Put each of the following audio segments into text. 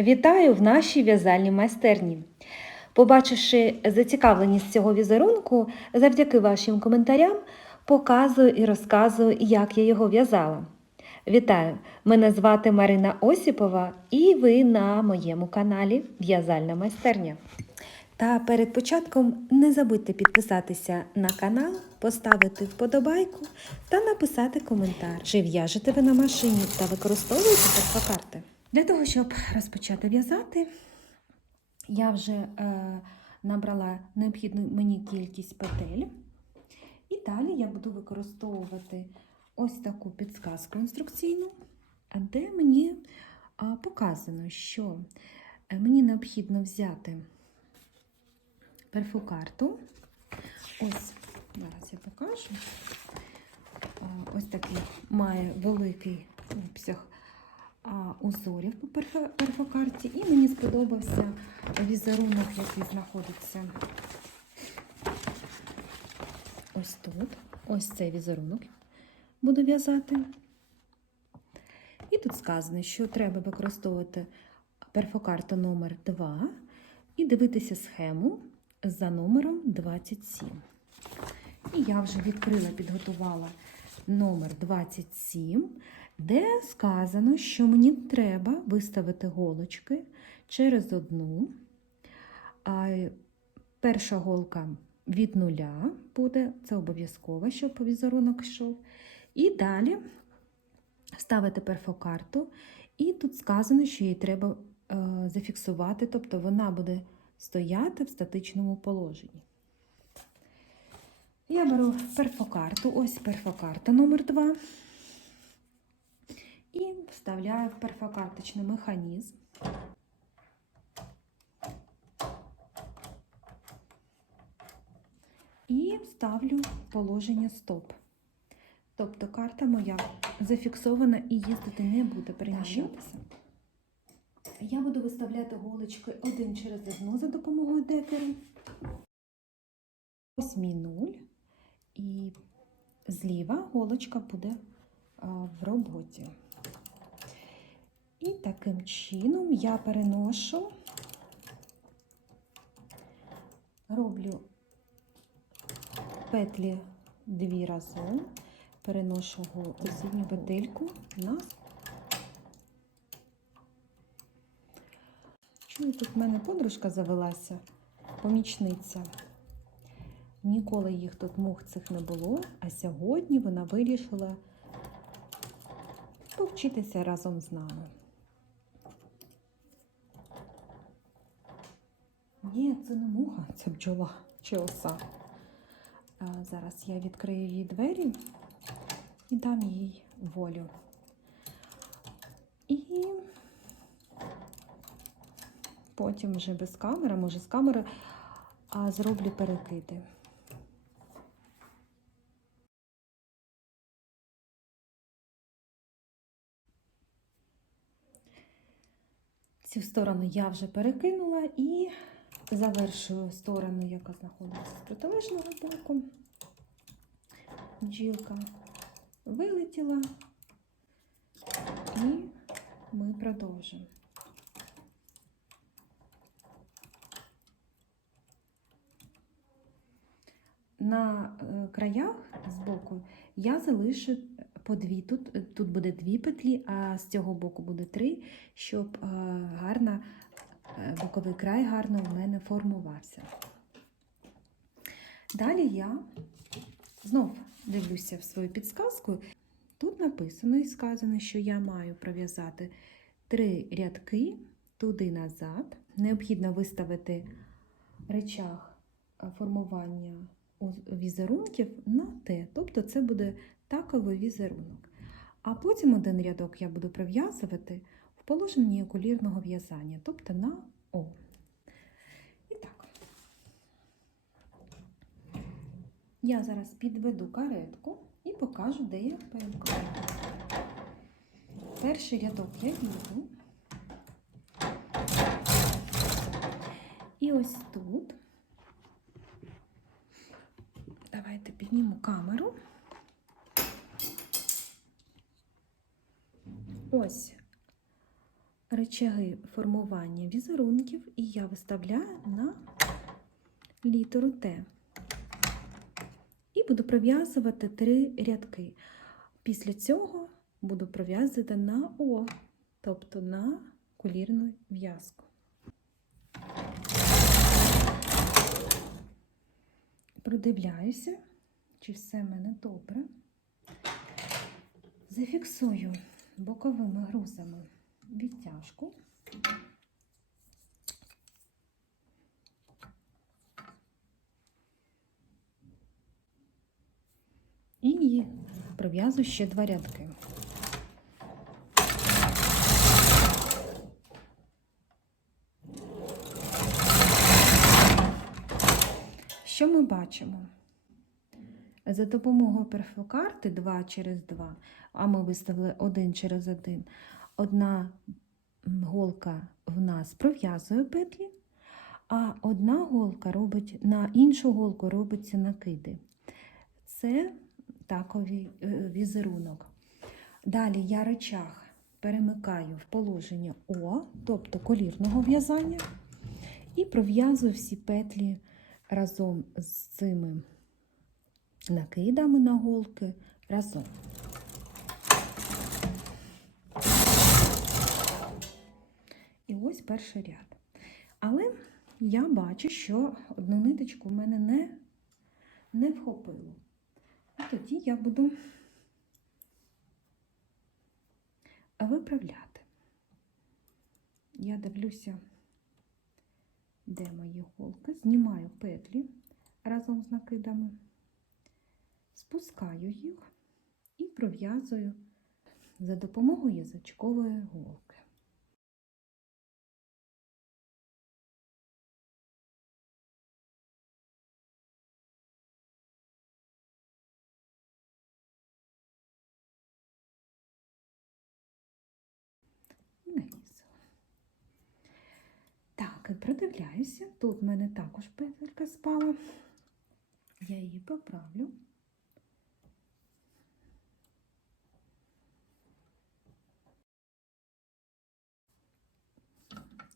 Вітаю в нашій в'язальній майстерні. Побачивши зацікавленість цього візерунку, завдяки вашим коментарям показую і розказую, як я його в'язала. Вітаю! Мене звати Марина Осіпова, і ви на моєму каналі В'язальна майстерня. Та перед початком не забудьте підписатися на канал, поставити вподобайку та написати коментар. Чи в'яжете ви на машині та використовуєте перфокарти? Для того, щоб розпочати в'язати, я вже е, набрала необхідну мені кількість петель. І далі я буду використовувати ось таку підсказку інструкційну, де мені показано, що е, мені необхідно взяти перфокарту. Ось, зараз я покажу. Ось такий має великий обсяг узорів по перфокарті, і мені сподобався візерунок, який знаходиться ось тут. Ось цей візерунок буду в'язати. І тут сказано, що треба використовувати перфокарту номер 2 і дивитися схему за номером 27. І я вже відкрила, підготувала номер 27, де сказано, що мені треба виставити голочки через одну. Перша голка від нуля буде, це обов'язково, щоб візерунок йшов. І далі ставити перфокарту. І тут сказано, що її треба е, зафіксувати, тобто вона буде стояти в статичному положенні. Я беру перфокарту, ось перфокарта номер 2 і вставляю в перфокарточний механізм. І ставлю положення стоп. Тобто карта моя зафіксована і їздити не буде переміщатися. Я буду виставляти голочки один через одну за допомогою декеру. Ось мій нуль. І зліва голочка буде в роботі. І таким чином я переношу, роблю петлі дві разом, переношу сусідню петельку на Чую, тут в мене подружка завелася, помічниця. Ніколи їх тут мух цих не було, а сьогодні вона вирішила повчитися разом з нами. Ні, це не муха, це бджола чи оса. Зараз я відкрию їй двері і дам їй волю. І потім вже без камери, може з камери, зроблю перекиди. Цю сторону я вже перекинула і завершую сторону, яка знаходиться з протилежного боку. Бджілка вилетіла, і ми продовжимо. На е, краях збоку я залишу по дві. Тут, тут буде дві петлі, а з цього боку буде три, щоб е, гарно, е, боковий край гарно в мене формувався. Далі я знов дивлюся в свою підсказку. Тут написано і сказано, що я маю пров'язати три рядки туди-назад. Необхідно виставити речах е, формування візерунків на Т, тобто це буде таковий візерунок. А потім один рядок я буду прив'язувати в положенні окулірного в'язання, тобто на О. І так. Я зараз підведу каретку і покажу, де я перемкаю. Перший рядок я в'яжу. І ось тут. Давайте підніму камеру. Ось речаги формування візерунків, і я виставляю на літеру Т. І буду пров'язувати три рядки. Після цього буду пров'язувати на О, тобто на колірну в'язку. Продивляюся, чи все в мене добре. Зафіксую боковими грузами відтяжку. І пров'язую ще два рядки. Що ми бачимо? За допомогою перфокарти 2 через 2, а ми виставили 1 через 1, одна голка в нас пров'язує петлі, а одна голка робить на іншу голку робиться накиди. Це таковий е, візерунок. Далі я речах перемикаю в положення О, тобто колірного в'язання, і пров'язую всі петлі разом з цими накидами на голки разом. І ось перший ряд. Але я бачу, що одну ниточку в мене не, не вхопило. І тоді я буду виправляти. Я дивлюся, де мої голки, знімаю петлі разом з накидами, спускаю їх і пров'язую за допомогою язичкової голки. Так, і придивляюся. Тут в мене також петелька спала. Я її поправлю.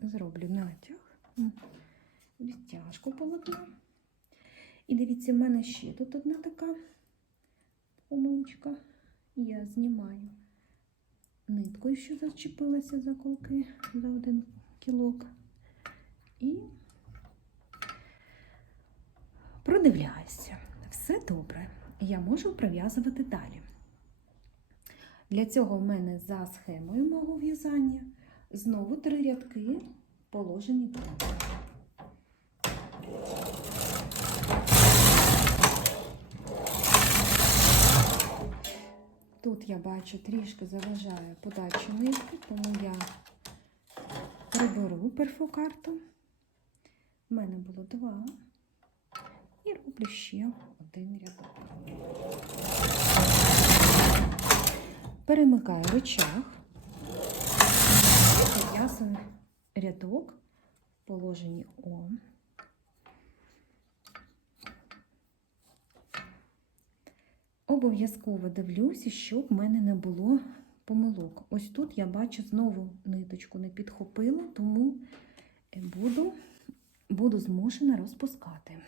Зроблю натяг, відтяжку полотна. І дивіться, в мене ще тут одна така помилочка. Я знімаю ниткою, що зачепилася за колки за один кілок. І продивляюся. Все добре. Я можу пров'язувати далі. Для цього в мене за схемою мого в'язання знову три рядки положені тут. Тут я бачу трішки заважає подачу нитки, тому я приберу перфокарту. У мене було два. І роблю ще один рядок. Перемикаю рычаг, пов'язую рядок в положенні О. Обов'язково дивлюся, щоб в мене не було помилок. Ось тут я бачу знову ниточку не підхопила, тому буду, буду змушена розпускати.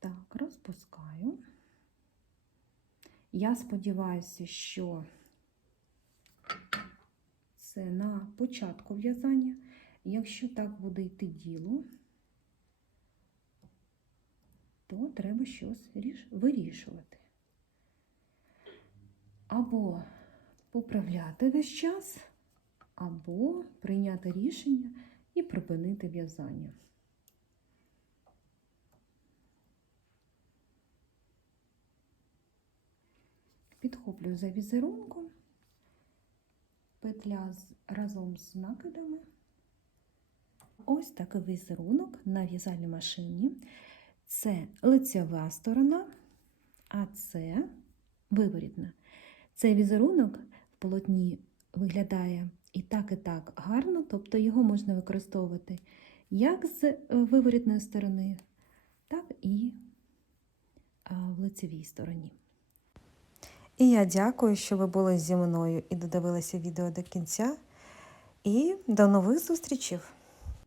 Так, розпускаю. Я сподіваюся, що це на початку в'язання. Якщо так буде йти діло, то треба щось вирішувати. Або поправляти весь час, або прийняти рішення і припинити в'язання. Підхоплюю за візерунком, петля разом з накидами. Ось такий візерунок на в'язальній машині. Це лицьова сторона, а це виворітна. Цей візерунок в полотні виглядає і так, і так гарно, тобто його можна використовувати як з е, виворітної сторони, так і в лицевій стороні. І я дякую, що ви були зі мною і додивилися відео до кінця. І до нових зустрічей!